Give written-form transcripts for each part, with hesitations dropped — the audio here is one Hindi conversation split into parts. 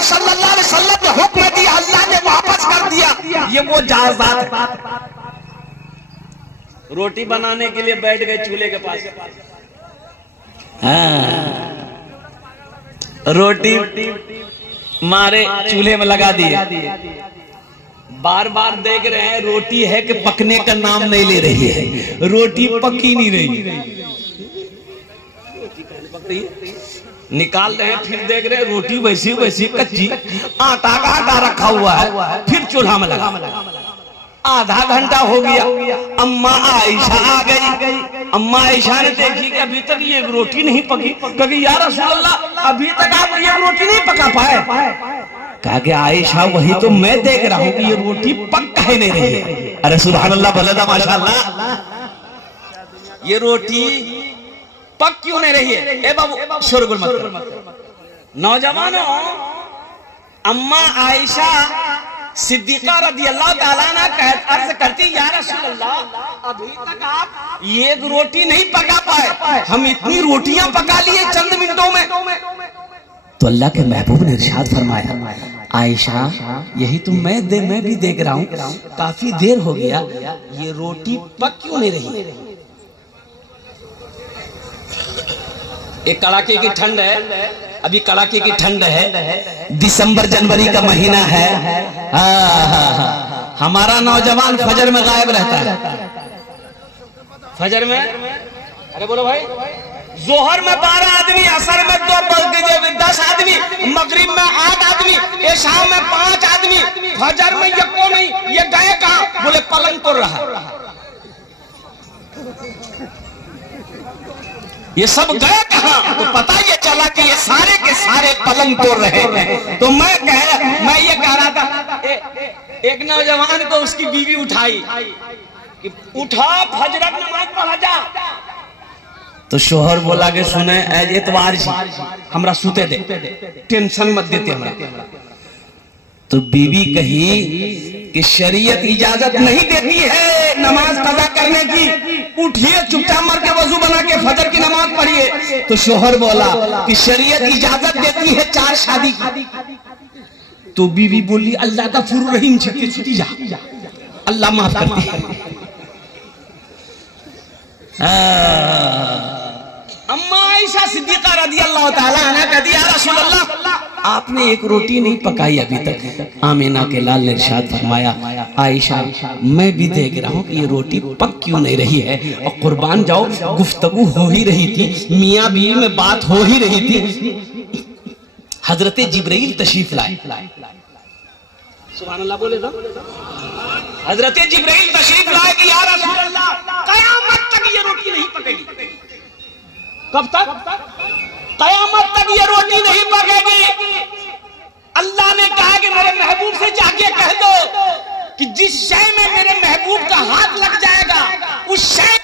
रसूल सल्लल्लाहु अलैहि वसल्लम ने हुक्म दिया, अल्लाह ने वापस कर दिया, ये वो जायज़ात है। रोटी बनाने के लिए बैठ गए चूल्हे के पास, रोटी मारे चूल्हे में लगा दिए, बार बार देख रहे हैं रोटी है कि पकने का नाम नहीं ले रही है, रोटी पकी नहीं रही, निकाल रहे हैं, फिर देख रहे हैं रोटी वैसी वैसी कच्ची, आटा का आटा रखा हुआ है, फिर चूल्हा में लगा। आधा घंटा हो गया, अम्मा आयशा आ गई। अम्मा आयशा ने देखी कि अभी तक ये रोटी नहीं पकी, क्योंकि या रसूल अल्लाह अभी तक आप ये रोटी नहीं पका पाए। कहा कि आयशा वही तो मैं देख रहा हूँ कि ये रोटी पक कहे नहीं रही है। अरे सुभान अल्लाह, भला माशाअल्लाह, ये रोटी पक क्यों नहीं रही है? ए बाबू शोरगुल मत करो। नौजवानों, अम्मा आयशा सिद्दीका रज़ियल्लाहु ताला अन्हा अर्ज करती, या रसूल अल्लाह अभी तक आप ये रोटी नहीं पका पाए, हम इतनी रोटियां पका लिए चंद मिनटों में। तो अल्लाह के महबूब ने इरशाद फरमाया, आयशा यही तो मैं भी देख रहा हूँ, काफी देर हो गया, ये रोटी पक क्यों नहीं रही? एक कड़ाके की ठंड है, अभी कड़ाके की ठंड है, दिसंबर जनवरी का महीना है। हमारा नौजवान फजर में गायब रहता है, फजर में, अरे बोलो भाई, जोहर में 12 आदमी, असर में 2 10 आदमी, मगरिब में 8 आदमी, इशा में 5 आदमी, फजर में ये कौन नहीं, ये गए कहाँ? बोले पलंग तोड़ रहा। ये सब गए कहाँ? तो पता ये चला कि ये सारे के सारे पलंग तोड़ रहे हैं। तो मैं ये कह रहा था, एक नौजवान को उसकी बीवी उठाई कि उठा फजर नमाज पढ़ा जा। तो शोहर बोला कि सुने एज एतवार जी हमरा सुते दे, टेंशन मत देते हमरा। तो बीवी कही कि शरीयत इजाजत नहीं देती है नमाज कज़ा करने की, उठिए चुपचाप मर के वजू बना के फजर की नमाज पढ़िए। तो शोहर बोला कि शरीयत इजाजत देती है 4 शादी की। तो बीवी बोली, अल्लाह का फुर रहीम छुट्टी जा, अल्लाह माफ करती है। अम्मा आयशा सिद्दीका रज़ियल्लाहु ताला अन्हा कहती, या रसूल अल्लाह आपने एक रोटी नहीं पकाई अभी तक। आमिना के लाल ने इरशाद फरमाया, आयशा मैं भी देख रहा हूँ कि ये रोटी पक क्यों नहीं रही है। और कुर्बान जाओ, गुफ्तगू हो ही रही थी, मियाँ बीवी में बात हो ही रही थी, हजरत जिब्रील तशरीफ लाए। सुभान अल्लाह बोले ना, हजरत जिब्रील तशरीफ लाए कि या रसूल अल्लाह कयामत तक ये रोटी नहीं पकेगी। कब तक? कयामत तक ये रोटी नहीं पकेगी। अल्लाह ने कहा कि मेरे महबूब से जाके कह दो कि जिस शय में मेरे महबूब का हाथ लग जाएगा उस शय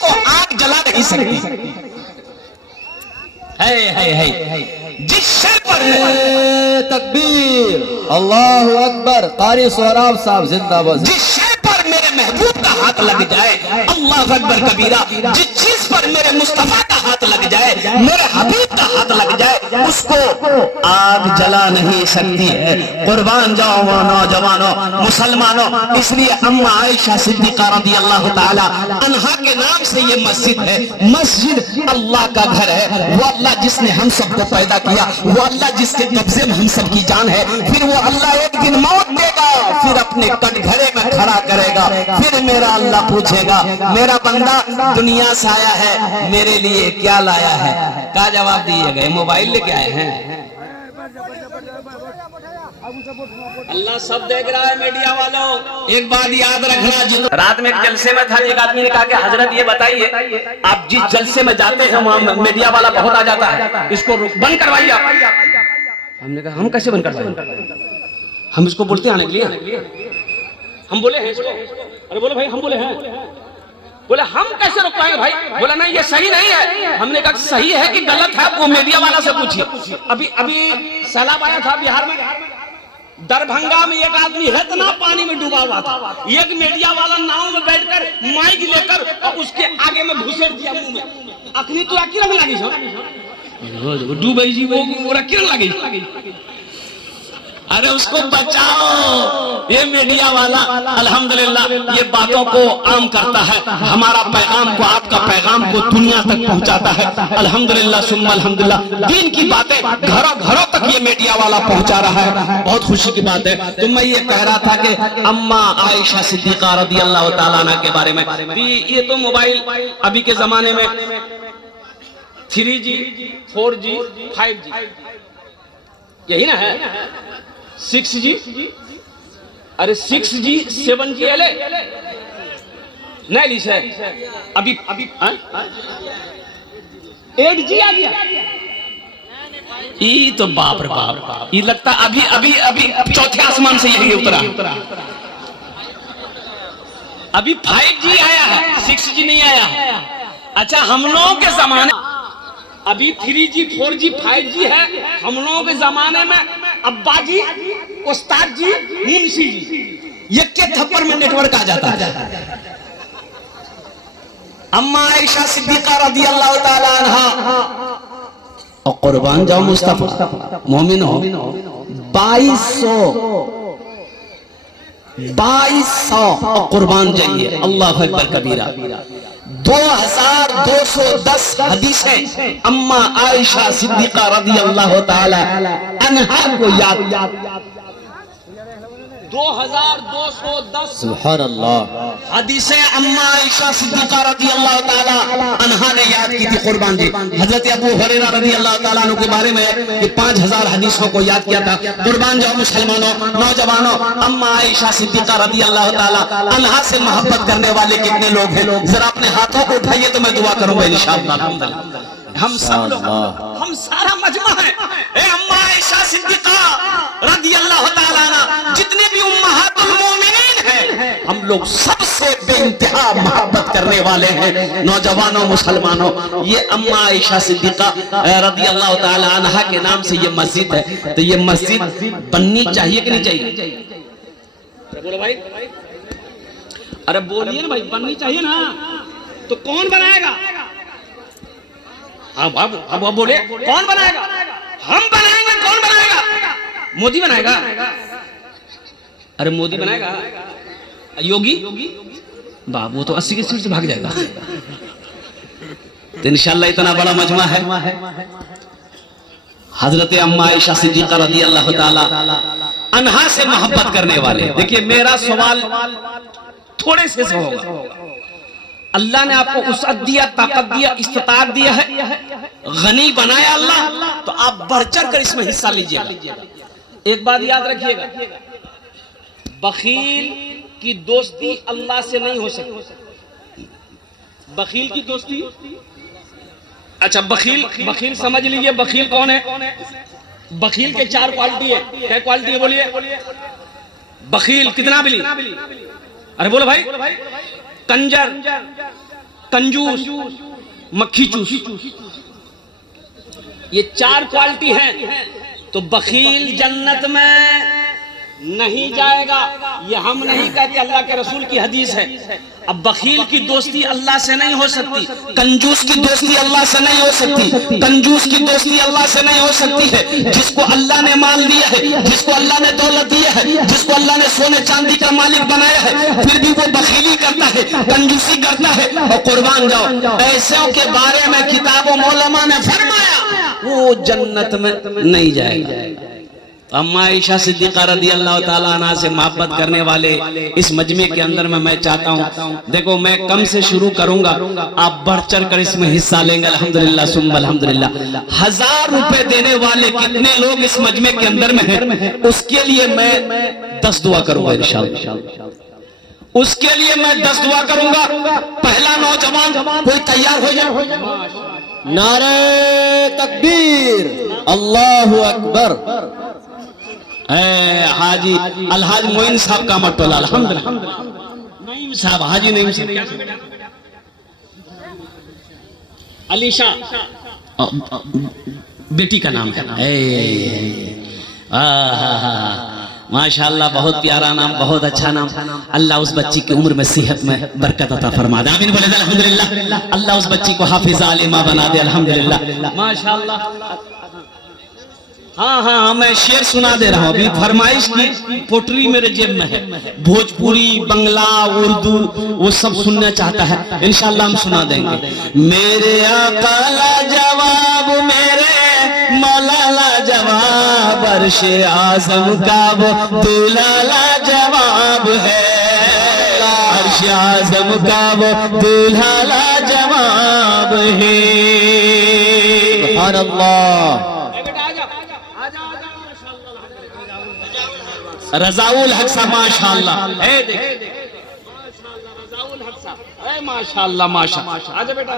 को आग जला नहीं सकती। है जिस शय पर तकबीर, अल्लाहु अकबर, कारी सोहराब साहब जिंदाबाद। जिस शय पर मेरे महबूब का हाथ लग जाए, अल्लाह अकबर कबीरा, जिस चीज पर मेरे मुस्तफा का हाथ लग जाए, मेरे हबीब का हाथ लग जाए, उसको आग जला नहीं सकती है। कुर्बान जाओ वो नौजवानों, मुसलमानों। इसलिए अम्मा आयशा सिद्दीका रज़ियल्लाहु ताला अन्हा के नाम से ये मस्जिद है। मस्जिद अल्लाह का घर है। वो अल्लाह जिसने हम सबको पैदा किया, वो अल्लाह जिसके कब्जे में हम सब की जान है, फिर वो अल्लाह एक दिन मौत देगा, फिर अपने कटघरे में खड़ा करेगा, फिर मेरा अल्लाह पूछेगा, मेरा बंदा दुनिया से आया है, मेरे लिए क्या लाया है? क्या जवाब दिएगा? मोबाइल लेके आए हैं। अल्लाह सब देख रहा है। मीडिया वालों एक बात याद रखना, रात में एक जलसे में था, एक आदमी ने कहा कि हजरत ये बताइए आप जिस जलसे में जाते हैं वहां मीडिया वाला बहुत आ जाता है, इसको बंद करवाइए आप। हमने कहा हम कैसे बंद करवाएं? हम इसको बोलते आने के लिए, हम बोले हैं इसको। अरे बोले भाई हम बोले हैं। बोले हम कैसे रोक पाएंगे भाई? बोला नहीं ये सही नहीं है। हमने कहा सही है कि गलत है वो मीडिया वाला से पूछिए। अभी सैलाब आया था बिहार में, दरभंगा में एक आदमी इतना पानी में डूबा हुआ था, एक मीडिया वाला नाव में बैठकर माइक लेकर और उसके आगे में घुसेड़ दिया मुंह में। अखनी तो आकी रंग लगी डूबई जी वो किरण लगी। अरे उसको बचाओ, ये मीडिया वाला अल्हम्दुलिल्लाह ये बातों को आम करता है, हमारा पैगाम को, आपका पैगाम को दुनिया तक पहुंचाता है। अल्हम्दुलिल्लाह सुम्मा अल्हम्दुलिल्लाह, दीन की बातें घरों घरों तक ये मीडिया वाला पहुंचा रहा है, बहुत खुशी की बात है। तो मैं ये कह रहा था कि अम्मा आयशा सिद्दीका रज़ी अल्लाह तआला अन्हा के बारे में, ये तो मोबाइल अभी के जमाने में 3G 4G 5G यही ना है, 6G, अरे 6G 7G एले नहीं है अभी 8G आ गया। ये तो बाप रे बाप, ये लगता अभी अभी अभी चौथे आसमान से यही उतरा। अभी 5G आया है, 6G नहीं आया। अच्छा, हम लोगों के जमाने अभी 3G 4G 5G है, हम लोगों के जमाने में अब्बा जी, उस्ताद जी, मुंशी जी, ये के थप्पड़ में नेटवर्क आ जाता है। अम्मा आयशा सिद्दीका रज़ी अल्लाह तआला अन्हा, और कुर्बान जाओ मुस्तफा मोमिन हो, 2200 कुर्बान जाइए, अल्लाह अकबर कबीरा, 2210 हदीसें अम्मा आयशा सिद्दीका रज़ी अल्लाह तआला अन्हा को याद। 2210 सुभान अल्लाह हदीसें अम्मा आयशा सिद्दीका रज़ी अल्लाह तआला अन्हा ने याद की थी। कुर्बान जी, हजरत अबू हुरैरा रज़ी अल्लाह तआला अन्हु के बारे में कि 5000 हदीसों को याद किया था। कुर्बान जाओ मुसलमानों, नौजवानों, अम्मा आयशा सिद्दीका रज़ी अल्लाह तआला अन्हा से मोहब्बत करने वाले कितने लोग हैं? जरा अपने हाथों को उठाइए तो मैं दुआ करूंगा इंशाअल्लाह। अल्हम्दुलिल्लाह हम सब लोग, हम सारा मजमा है। ए अम्मा आयशा सिद्दीका रज़ी अल्लाह तआला अन्हा, जितने भी उम्महातुल मोमिनीन हैं, हम लोग सबसे बेइंतहा मोहब्बत करने वाले हैं। नौजवानों, मुसलमानों, ये अम्मा आयशा सिद्दीका रज़ी अल्लाह तआला अन्हा के नाम से ये मस्जिद है, तो ये मस्जिद बननी चाहिए कि नहीं चाहिए? बोलो भाई, अरे बोलिए ना भाई, बननी चाहिए ना। तो कौन बनाएगा? अब बोले कौन बनाएगा? हम बनाएंगे। कौन बनाएगा? मोदी बनाएगा? अरे मोदी बनाएगा? योगी? बाबू तो 80 की सीट से भाग जाएगा। तो इंशाअल्लाह इतना बड़ा मजमा है। हजरत अम्मा आयशा सिद्दीका रज़ी अल्लाह तआला अन्हा से मोहब्बत करने वाले, देखिए मेरा सवाल थोड़े से होगा। अल्लाह ने आपको उसअत दिया, ताकत दिया, इस्तिताअत दिया है, गनी बनाया अल्लाह, तो आप बढ़ चढ़ कर इसमें हिस्सा लीजिएगा। एक बात याद रखिएगा, बखील की दोस्ती अल्लाह से नहीं हो सकती। बखील की दोस्ती, अच्छा बखील समझ लीजिए, बखील कौन है? बखील के 4 क्वालिटी है। क्या क्वालिटी है बोलिए? बखील कितना बिली? अरे बोलो भाई, कंजर, कंजूस, मक्खी चूस, ये 4 क्वालिटी हैं। तो बखील जन्नत में नहीं जाएगा, ये हम नहीं कहते, अल्लाह के रसूल की हदीस है। अब बखील की दोस्ती अल्लाह से नहीं हो सकती, कंजूस की दोस्ती अल्लाह से नहीं हो सकती, कंजूस की दोस्ती अल्लाह से नहीं हो सकती है। जिसको अल्लाह ने माल दिया है, जिसको अल्लाह ने दौलत दिया है, जिसको अल्लाह ने सोने चांदी का मालिक बनाया है, फिर भी वो बखीली करता है, कंजूसी करता है। और कुर्बान जाओ, ऐसों के बारे में किताबों मौलमा ने फरमाया वो जन्नत में नहीं जाएगा। अम्मा आयशा सिद्दीका रज़ी अल्लाह तआला अन्हा से मोहब्बत करने वाले इस मजमे के अंदर में मैं चाहता हूँ, देखो मैं कम से शुरू करूंगा, आप बढ़ चढ़ कर इसमें हिस्सा लेंगे। अल्हम्दुलिल्लाह सुम्मा अल्हम्दुलिल्लाह। 1000 रुपए देने वाले कितने लोग इस मजमे के अंदर में हैं, उसके लिए मैं 10 दुआ करूंगा इंशाअल्लाह। उसके लिए मैं 10 दुआ करूंगा। पहला नौजवान कोई तैयार हो जाए। नारे तकबीर, अल्लाहु अकबर। हाजी अलहाज मोइन साहब का मटोला, अल्हम्दुलिल्लाह। नईम साहब, हाजी नईम साहब, अलीशा बेटी का नाम है। माशाअल्लाह, बहुत प्यारा नाम, बहुत अच्छा नाम। अल्लाह उस बच्ची की उम्र में सेहत में बरकत अता फरमा दे। आमीन बोले अल्हम्दुलिल्लाह। अल्लाह उस बच्ची को हाफिज़ आलिमा बना दे। अल्हम्दुलिल्लाह माशाअल्लाह। हाँ हाँ हाँ, मैं शेर सुना दे रहा हूँ अभी। फरमाइश की पोटरी मेरे जेब में है। भोजपुरी, बंगला, उर्दू वो सब सुनना चाहता है, इंशाअल्लाह हम सुना देंगे। मेरे आका ला जवाब, मेरे मौला ला जवाब, अर्शे आज़म का वो दूल्हा ला जवाब है। अर्शे आज़म का वो दूल्हा ला जवाब है। सुभान अल्लाह। रज़ाउल हक साहब माशाअल्लाह, रज़ाउल हक साहब माशाअल्लाह माशाअल्लाह। आजा बेटा,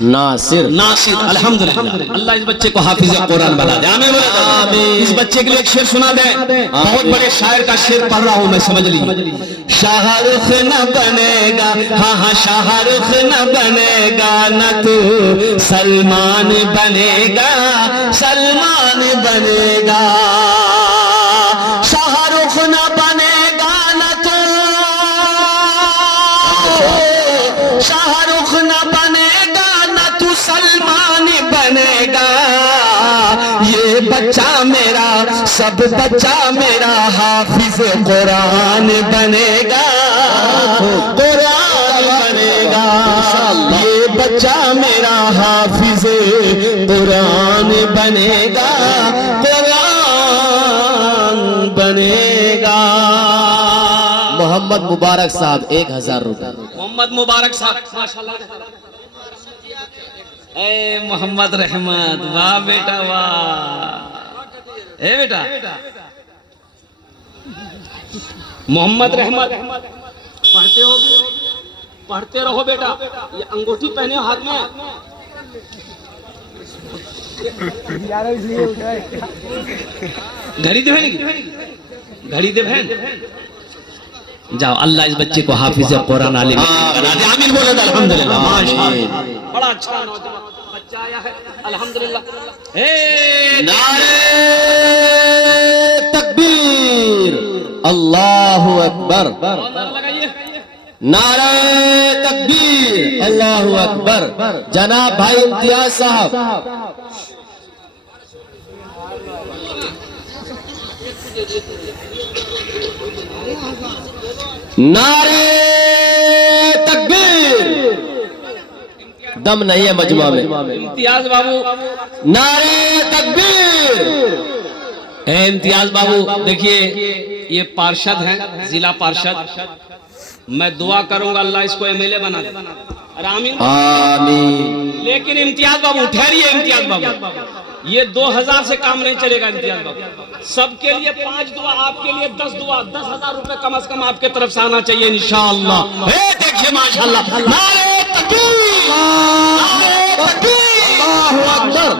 नासिर नासिर, अल्हम्दुलिल्लाह। अल्लाह इस बच्चे को हाफिज़ कुरान बना दे। आमीन। इस बच्चे के लिए एक शेर सुना दे। बहुत बड़े शायर का शेर पढ़ रहा हूँ मैं, समझ लीजिए। शाहरुख न बनेगा, हाँ हाँ शाहरुख न बनेगा, न तू सलमान बनेगा, सलमान बनेगा। शाहरुख न बनेगा, न तू शाहरुख न बनेगा, सलमान बनेगा। ये बच्चा मेरा, सब बच्चा मेरा हाफिज कुरान बनेगा, कुरान बनेगा। ये बच्चा मेरा हाफिज कुरान बनेगा, कुरान बनेगा। मोहम्मद मुबारक साहब 1000 रुपए। मोहम्मद मुबारक साहब माशाअल्लाह। ए मोहम्मद रहमत, वाह बेटा वाह। ए बेटा मोहम्मद रहमत, पढ़ते हो, पढ़ते रहो बेटा। ये अंगूठी पहने हो हाथ में, घड़ी दे बहन, घड़ी दे बहन। जाओ, अल्लाह इस बच्चे को हाफिज़ कुरान आलिम बना दे। आमीन बोले अल्हम्दुलिल्लाह माशाअल्लाह। बड़ा अच्छा बच्चा आया है, अल्हम्दुलिल्लाह। नारे तकबीर, अल्लाहु अकबर। नारे तकबीर, अल्लाहु अकबर। जनाब भाई इम्तियाज साहब। नारे तकबीर। दम नहीं है मजमा में। इम्तियाज बाबू, नारे तकबीर। इम्तियाज बाबू देखिए, ये पार्षद हैं, जिला पार्षद। मैं दुआ करूंगा अल्लाह इसको एमएलए बना दे। आमीन आमीन। लेकिन इम्तियाज बाबू ठहरिए, इम्तियाज बाबू ये 2000 से काम नहीं चलेगा। इम्तियाज बाबू सबके लिए 5 दुआ, आपके लिए 10 दुआ, 10,000 रुपए कम से कम आपके तरफ से आना चाहिए इंशाअल्लाह। देखिए माशाअल्लाह, नारे तकबीर, नारे तकबीर, अल्लाहु अकबर।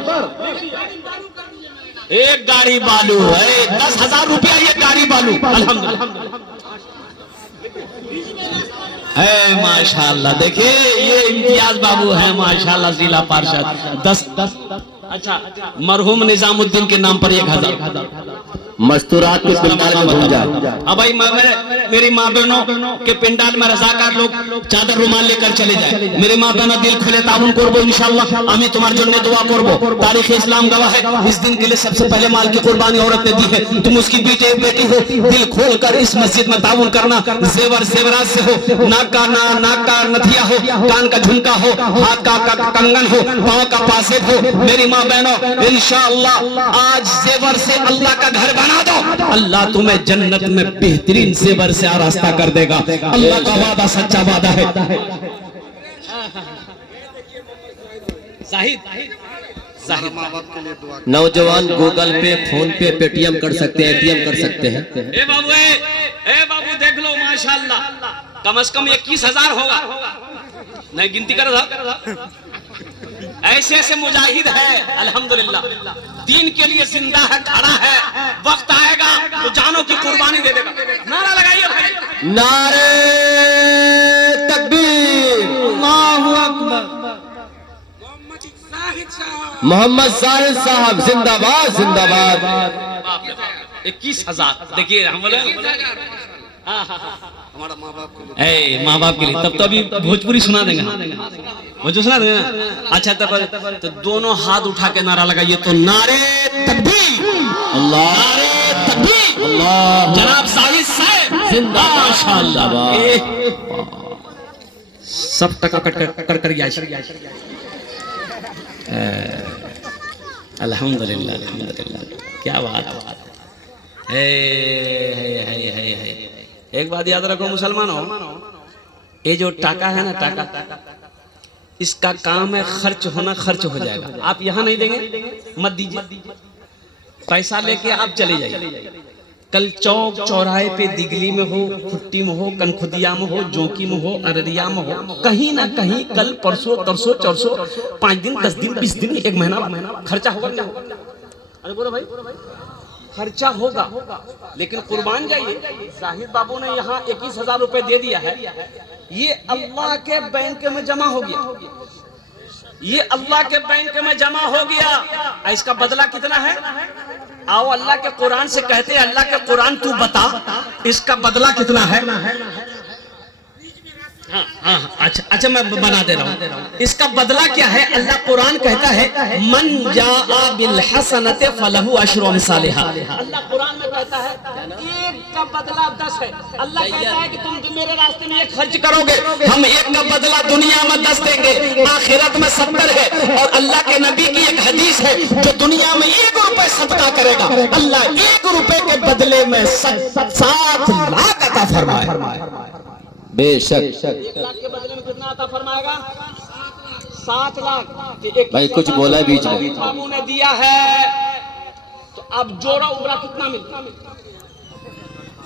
एक गाड़ी बालू है, 10,000 रुपया ये गाड़ी बालू, अल्हम्दुलिल्लाह। है माशाअल्लाह। देखिए ये इम्तियाज बाबू है माशाअल्लाह, जिला पार्षद। 10 अच्छा, मरहूम निजामुद्दीन के नाम पर 1000। मस्तूरात के पिंडाल में घूम जाए। अब भाई मेरी माँ बहनों के पिंडाल में रजाकार लोग चादर रुमाल लेकर चले जाए। मेरी माँ बहना दिल खुले ताउन करबो इंशाअल्लाह। আমি তোমার জন্য दुआ करबो। तारीख इस्लाम गवाह है, इस दिन के लिए सबसे पहले माल की कुर्बानी औरत ने दी है। तुम उसकी बेटी हो, दिल खोल कर इस मस्जिद में ताउन करना। जेवर जेवरात से हो, नाक का नथिया हो, कान का झुमका हो, हाथ का कंगन हो, पाँव का पासेब हो। मेरी माँ बहनों इंशाअल्लाह आज जेवर से अल्लाह का घर बना दो, अल्लाह तुम्हें जन्नत में बेहतरीन जेवर से आरास्ता कर देगा। अल्लाह का वादा सच्चा वादा है। नौजवान गूगल पे, फोन पे, पेटीएम कर सकते हैं, एटीएम कर सकते हैं। ए बाबू देख लो माशाअल्लाह, कम से कम 21,000 होगा। नहीं गिनती कर रहा, ऐसे ऐसे मुजाहिद है अल्हम्दुलिल्लाह, दीन के लिए जिंदा है, खड़ा है। वक्त आएगा तो जानों की कुर्बानी दे देगा। नारा लगाइए भाई, नारे तकबीर, अल्लाहू अकबर। मोहम्मद साहिद साहब जिंदाबाद जिंदाबाद। 21,000 देखिए हम बोले हमारा माँ बाप के लिए तब तो अभी भोजपुरी सुना देंगे, भोजपुरी सुना देंगे ना। अच्छा तब तो दोनों हाथ उठा के नारा लगाइए तो नारे तकबीर, अल्लाह नारे तकबीर, अल्लाह जनाब साहिद साहब जिंदाबाद माशाअल्लाह। सब टका कर अल्हम्दुलिल्लाह अल्हम्दुलिल्लाह, क्या बात है। एक बात याद रखो मुसलमानों, ये जो टाका है ना, टाका इसका काम है खर्च होना, खर्च हो जाएगा। आप यहाँ नहीं देंगे मत दीजिए, पैसा लेके आप चले जाइए। कल चौक चौराहे पे दिगली में हो, खुट्टी में हो, कनखुदिया में हो, जोंकी में हो, अररिया में हो, कहीं ना कहीं कल परसों तरसों चौरसों 5 दिन 10 दिन 20 दिन 1 महीना खर्चा होगा नहीं होगा? अरे बोलो भाई, खर्चा होगा, लेकिन कुर्बान जाइए। जाहिद बाबू ने यहाँ 21,000 रुपए दे दिया है, ये अल्लाह के बैंक में जमा हो गया, ये अल्लाह के बैंक में जमा हो गया। इसका बदला कितना है? आओ अल्लाह के कुरान से कहते हैं, अल्लाह के कुरान तू बता इसका बदला कितना है। हाँ, अच्छा मैं बना दे रहा हूँ। इसका बदला क्या है? अल्लाह कुरान कहता है मन जाआ बिल हसनत फलहु अशरु अमसालिहा। अल्लाह कुरान में कहता है एक का बदला 10 है। अल्लाह कहता है कि तुम मेरे रास्ते में एक खर्च करोगे, हम एक का बदला दुनिया में 10 देंगे, आखिरत में 70 है। और अल्लाह के नबी की एक हदीस है, जो दुनिया में 1 रुपए सदका करेगा, अल्लाह 1 रुपए के बदले में 7 लाख अता फरमाए। बेशक 1 लाख के बदले में कितना अता फरमाएगा? 7 लाख। भाई कुछ बोला बीच में, बाबू ने दिया है, तो अब जोड़ा उबरा कितना मिलता?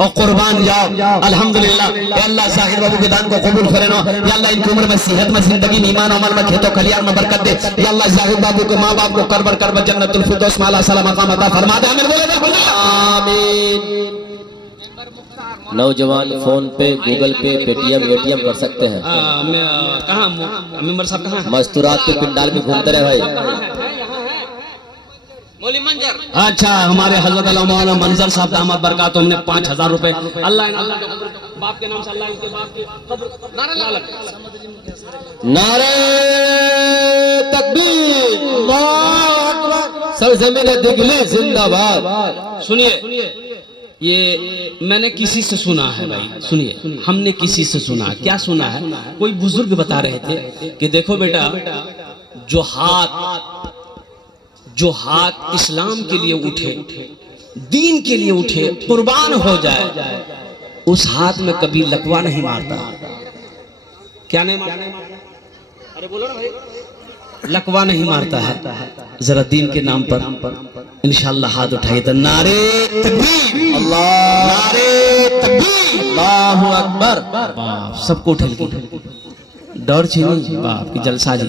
और कुर्बान जाओ अल्हम्दुलिल्लाह। या अल्लाह जाहिद बाबू के दान को कबूल करे ना। या अल्लाह इनकी उम्र में सेहत में, जिंदगी में, ईमान अमल में, खेतों खलियान में बरकत दे। या अल्लाह जाहिद बाबू के माँ बाप को करबर जन्नतुल फिरदौस में आला सलाम मकाम अता फरमा दे। आमीन बोले आमीन। नौजवान फोन पे, गूगल पे, पेटीएम, एटीएम कर सकते हैं। कहाँ मेंबर साहब कहाँ? मस्तूरात पे पिंडाल में घूमते रहे भाई। अच्छा, हमारे हजरत मौलाना मंजर साहब दामद बरकात, हमने 5,000 रुपए अल्लाह बाप के नाम से, अल्लाह इनके बाप के नारे तकबीर, अल्लाहु अकबर, सरजमीन दिगली जिंदाबाद। सुनिए, ये मैंने किसी से सुना है भाई, सुनिए, हमने किसी से सुना। क्या सुना है? कोई बुजुर्ग बता रहे थे कि देखो बेटा, जो हाथ इस्लाम के लिए उठे, दीन के लिए उठे, कुर्बान हो जाए, उस हाथ में कभी लकवा नहीं मारता। क्या नहीं मारता? अरे बोलो ना भाई, लकवा नहीं मारता है। जरा दीन के नाम पर इंशाअल्लाह हाथ उठाइए तो नारे तकबीर, अल्लाह, नारे तकबीर, अल्लाहु अकबर। बाप सबको उठल की डर छीनी बाप की जलसा जी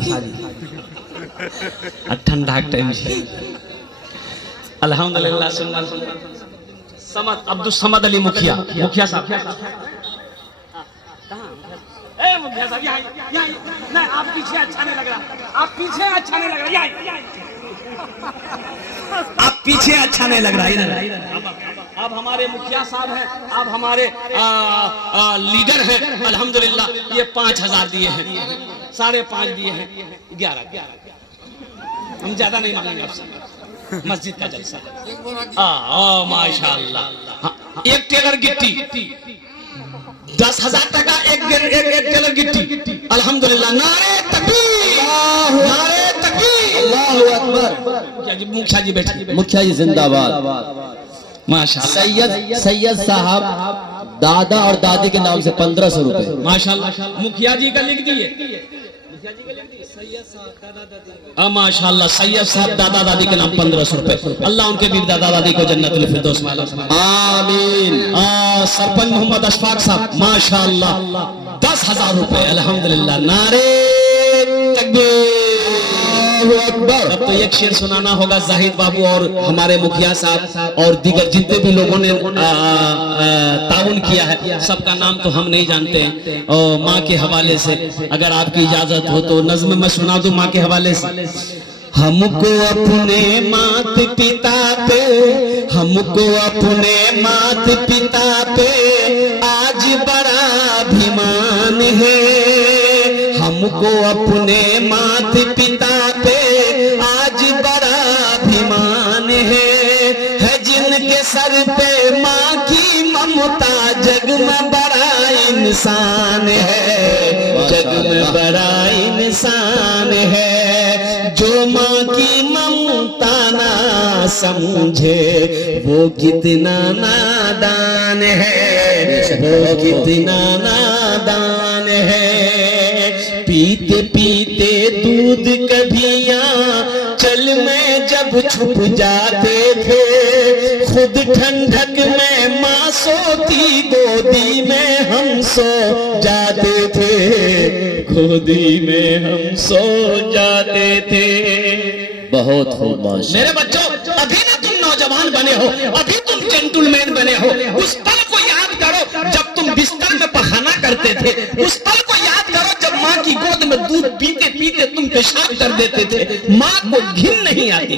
ठंडा टाइम से अल्हम्दुलिल्लाह। समद अब्दुल समद अली मुखिया साहब, मुखिया साहब यहाँ नहीं, आप पीछे अच्छा नहीं लग रहा, आप पीछे अच्छा नहीं लग रहा, आप पीछे अच्छा नहीं लग रहा। अब हमारे मुखिया साहब हैं, अब हमारे लीडर हैं अल्हम्दुलिल्लाह। ये 5,000 दिए हैं, 5.5 दिए हैं, 11। हम ज्यादा नहीं मांगेंगे आपसे, मस्जिद का जलसा। माशाअल्लाह। एक टेलर गिट्टी 10,000 टका, एक टेलर गिट्टी अल्हम्दुलिल्लाह। नारे तकबीर, नारे तकबीर, अल्लाहु अकबर। मुखिया जी बैठिए, मुखिया जी जिंदाबाद। माशाअल्लाह। सैयद साहब दादा और दादी के नाम से 1,500 रुपए। माशाअल्लाह। मुखिया जी का लिख दिए, माशाअल्लाह। सैयद साहब दादा दादी के नाम 1,500 रुपए। अल्लाह उनके भी दादा दादी को जन्नतुल फिरदौस में आमीन। सरपंच मोहम्मद अशफाक साहब माशाअल्लाह 10,000 रुपए अल्हम्दुलिल्लाह। नारे तकबीर, अब तो एक शेर सुनाना होगा जाहिद बाबू और हमारे मुखिया साहब और दीगर जितने भी लोगों ने ताउन किया है, सबका नाम तो हम नहीं जानते हैं। और माँ के हवाले से अगर आपकी इजाजत हो तो नज़्म मैं सुना दूं माँ के हवाले से। हमको अपने मात पिता पे, हमको अपने मात पिता पे आज बड़ा अभिमान है। हमको अपने मात पिता पे आज बड़ा अभिमान है जिनके सर पे माँ की ममता जग में बड़ा इंसान है, जग में बड़ा इंसान है। जो माँ की ममता ना समझे वो कितना नादान है, वो कितना नादान है। पीते पीते दूध कभियां चल में जब छुप जाते थे, खुद ठंडक में माँ सोती गोदी में हम सो जाते थे, गोदी में हम सो जाते थे। बहुत खूब माशाअल्लाह। मेरे बच्चों, अभी ना तुम नौजवान बने हो, अभी तुम जेंटलमैन बने हो। उस पल को याद करो जब तुम बिस्तर में पखाना करते थे, उस पल को याद करो जब माँ की गोद में दूध पीते पीते तुम पेशाब कर देते थे, माँ को घिन नहीं आती।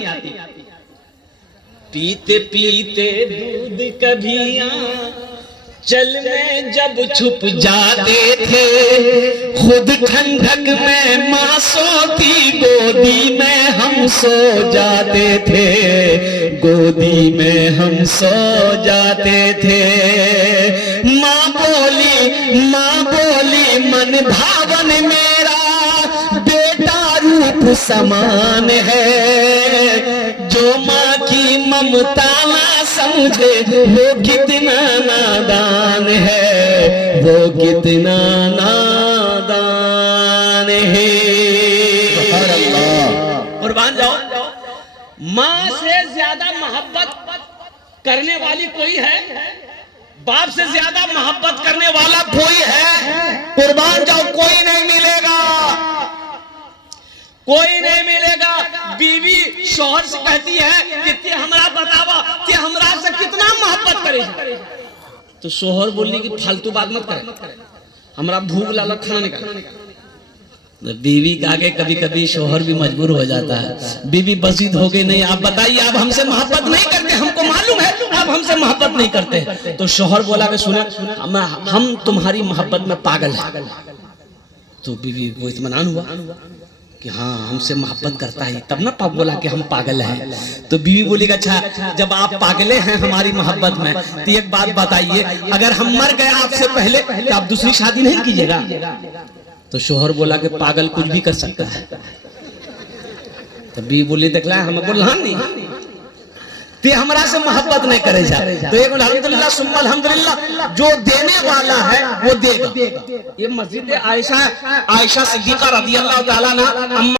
पीते पीते दूध कभियां चल में जब छुप जाते थे, खुद ठंडक में माँ सोती गोदी में हम सो जाते थे, गोदी में हम सो जाते थे। माँ बोली मन भावन मेरा बेटा रूप समान है। जो माँ की ममता ना समझे वो कितना नादान है, वो कितना नादान है। कुर्बान जाओ। माँ से ज्यादा मोहब्बत करने वाली कोई है? बाप से ज्यादा मोहब्बत करने वाला कोई है? कुर्बान जाओ, कोई नहीं मिलेगा, कोई नहीं मिलेगा। बीवी शौहर से कहती है कि ते हमरा बतावा कि हमरा से कितना मोहब्बत करे, तो शौहर बोलने की फालतू बात मत करे, हमरा भूख लाला खाना निकाल। बीवी के आगे कभी कभी शौहर भी मजबूर हो जाता है। बीवी बसीद हो गई, नहीं आप बताइए, आप हमसे मोहब्बत नहीं करते, हमको मालूम है आप हमसे मोहब्बत नहीं करते। तो शौहर बोला कि सुने, हम तुम्हारी मोहब्बत में पागल हैं। तो बीवी को इत्मीनान हुआ कि हाँ हमसे मोहब्बत करता है, तब ना पाप बोला कि हम पागल हैं। तो बीवी बोलेगा अच्छा जब आप पागले हैं हमारी मोहब्बत में, तो एक बात बताइए, अगर हम मर गए आपसे पहले तो आप दूसरी शादी नहीं कीजिएगा? तो शोहर बोला कि पागल कुछ भी कर सकता है। तो बीवी बोली देखला हम बोला नहीं, ते हमरा से मोहब्बत नहीं करे जा। तो एक अल्हम्दुलिल्लाह सुम्मा अल्हम्दुलिल्लाह, जो देने वाला है वो देगा। ये मस्जिद आयशा सिद्दीका रज़ियल्लाहु ताला अन्हा